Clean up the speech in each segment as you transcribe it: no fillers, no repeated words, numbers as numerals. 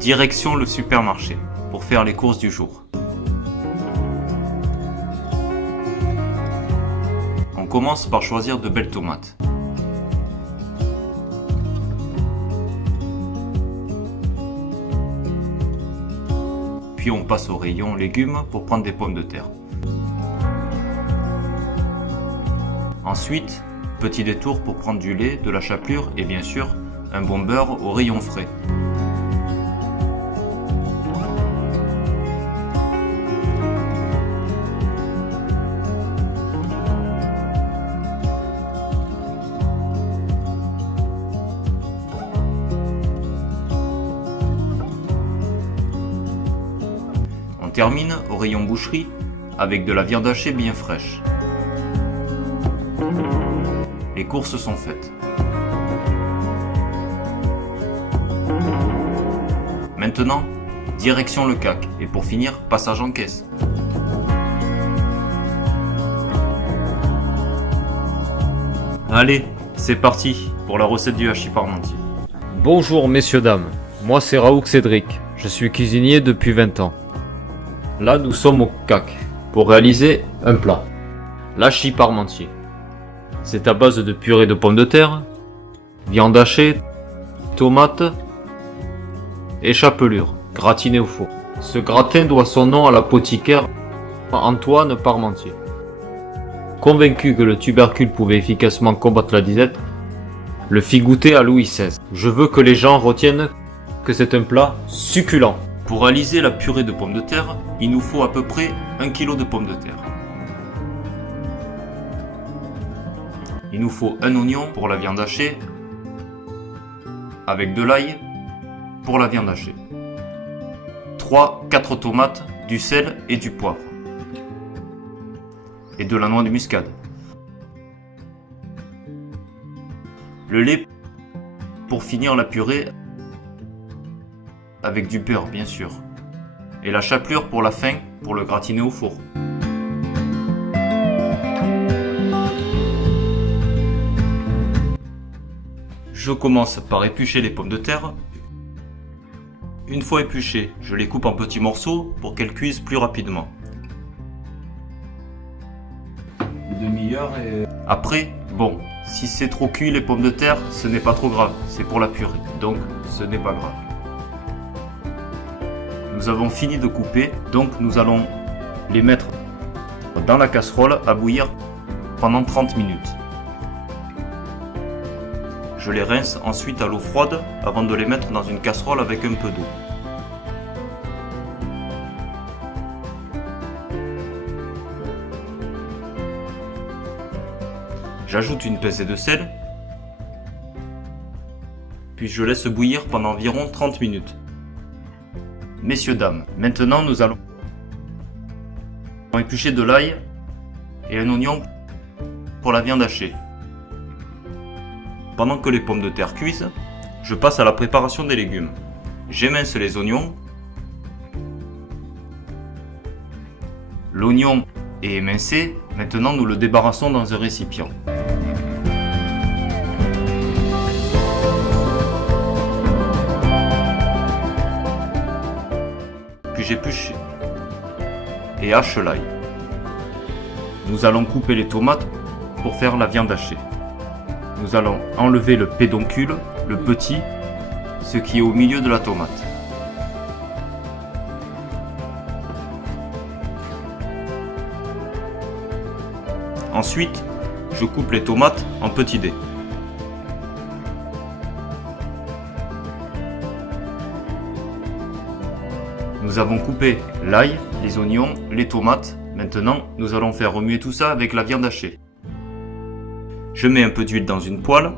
Direction le supermarché pour faire les courses du jour. On commence par choisir de belles tomates. Puis on passe au rayon légumes pour prendre des pommes de terre. Ensuite, petit détour pour prendre du lait, de la chapelure et bien sûr un bon beurre au rayon frais. On termine au rayon boucherie avec de la viande hachée bien fraîche. Les courses sont faites. Maintenant, direction le CAC et pour finir, passage en caisse. Allez, c'est parti pour la recette du hachis parmentier. Bonjour messieurs dames, moi c'est Raoult Cédric, je suis cuisinier depuis 20 ans. Là nous sommes au CAC pour réaliser un plat, l'hachis parmentier. C'est à base de purée de pommes de terre, viande hachée, tomates et chapelure, gratinée au four. Ce gratin doit son nom à l'apothicaire Antoine Parmentier. Convaincu que le tubercule pouvait efficacement combattre la disette, le fit goûter à Louis XVI. Je veux que les gens retiennent que c'est un plat succulent. Pour réaliser la purée de pommes de terre, il nous faut à peu près 1 kg de pommes de terre. Il nous faut un oignon pour la viande hachée, avec de l'ail pour la viande hachée. 3-4 tomates, du sel et du poivre. Et de la noix de muscade. Le lait pour finir la purée avec du beurre bien sûr. Et la chapelure pour la fin pour le gratiner au four. Je commence par éplucher les pommes de terre. Une fois épluchées, je les coupe en petits morceaux pour qu'elles cuisent plus rapidement. Une demi-heure et... Après, bon, si c'est trop cuit les pommes de terre, ce n'est pas trop grave, c'est pour la purée, donc ce n'est pas grave. Nous avons fini de couper, donc nous allons les mettre dans la casserole à bouillir pendant 30 minutes. Je les rince ensuite à l'eau froide avant de les mettre dans une casserole avec un peu d'eau. J'ajoute une pincée de sel, puis je laisse bouillir pendant environ 30 minutes. Messieurs, dames, maintenant nous allons éplucher de l'ail et un oignon pour la viande hachée. Pendant que les pommes de terre cuisent, je passe à la préparation des légumes. J'émince les oignons. L'oignon est émincé, maintenant nous le débarrassons dans un récipient. Puis j'épluche et hache l'ail. Nous allons couper les tomates pour faire la viande hachée. Nous allons enlever le pédoncule, le petit, ce qui est au milieu de la tomate. Ensuite, je coupe les tomates en petits dés. Nous avons coupé l'ail, les oignons, les tomates. Maintenant, nous allons faire remuer tout ça avec la viande hachée. Je mets un peu d'huile dans une poêle.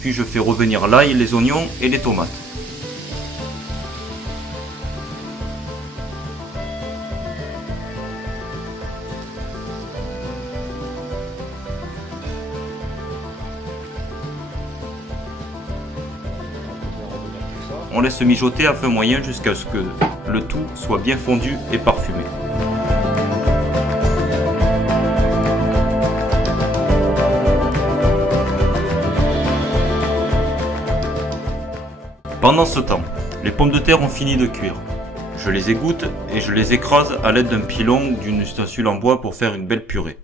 Puis je fais revenir l'ail, les oignons et les tomates. On laisse mijoter à feu moyen jusqu'à ce que le tout soit bien fondu et parfumé. Pendant ce temps, les pommes de terre ont fini de cuire. Je les égoutte et je les écrase à l'aide d'un pilon ou d'une ustensile en bois pour faire une belle purée.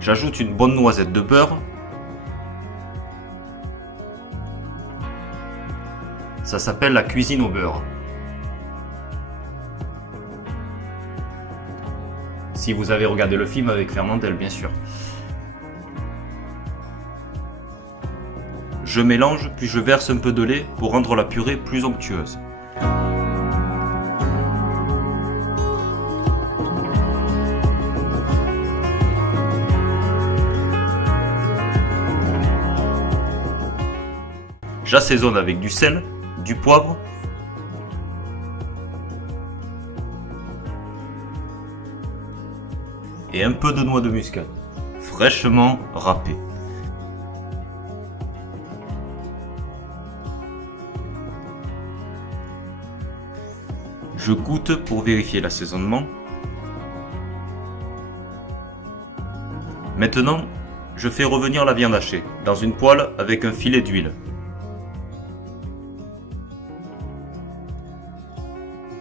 J'ajoute une bonne noisette de beurre. Ça s'appelle la cuisine au beurre. Si vous avez regardé le film avec Fernandel, bien sûr. Je mélange, puis je verse un peu de lait pour rendre la purée plus onctueuse. J'assaisonne avec du sel, du poivre et un peu de noix de muscade, fraîchement râpée. Je goûte pour vérifier l'assaisonnement. Maintenant, je fais revenir la viande hachée dans une poêle avec un filet d'huile.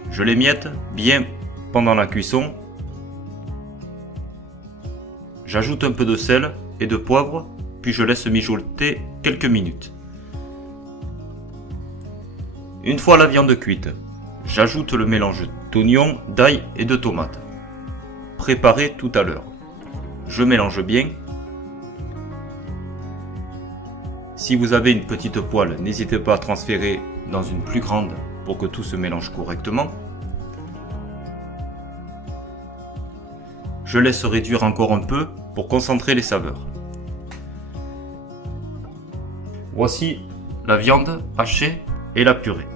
Je l'émiette bien pendant la cuisson. J'ajoute un peu de sel et de poivre, puis je laisse mijoter quelques minutes. Une fois la viande cuite, j'ajoute le mélange d'oignons, d'ail et de tomates, préparé tout à l'heure. Je mélange bien. Si vous avez une petite poêle, n'hésitez pas à transférer dans une plus grande pour que tout se mélange correctement. Je laisse réduire encore un peu pour concentrer les saveurs. Voici la viande hachée et la purée.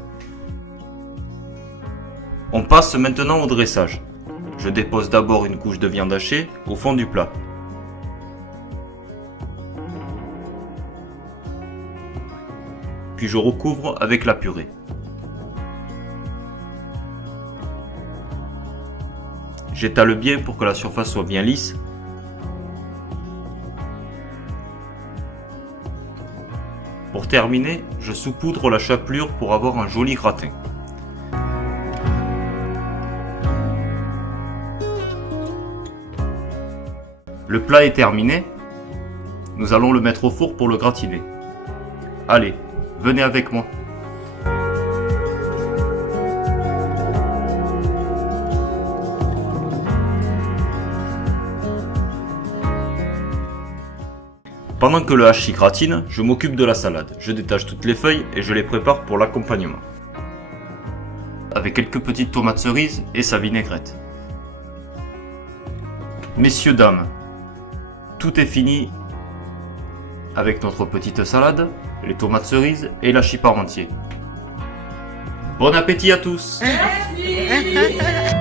On passe maintenant au dressage. Je dépose d'abord une couche de viande hachée au fond du plat. Puis je recouvre avec la purée. J'étale bien pour que la surface soit bien lisse. Pour terminer, je saupoudre la chapelure pour avoir un joli gratin. Le plat est terminé. Nous allons le mettre au four pour le gratiner. Allez, venez avec moi. Pendant que le hachis gratine, je m'occupe de la salade. Je détache toutes les feuilles et je les prépare pour l'accompagnement. Avec quelques petites tomates cerises et sa vinaigrette. Messieurs, dames, tout est fini avec notre petite salade, les tomates cerises et l'hachis parmentier. Bon appétit à tous! Merci.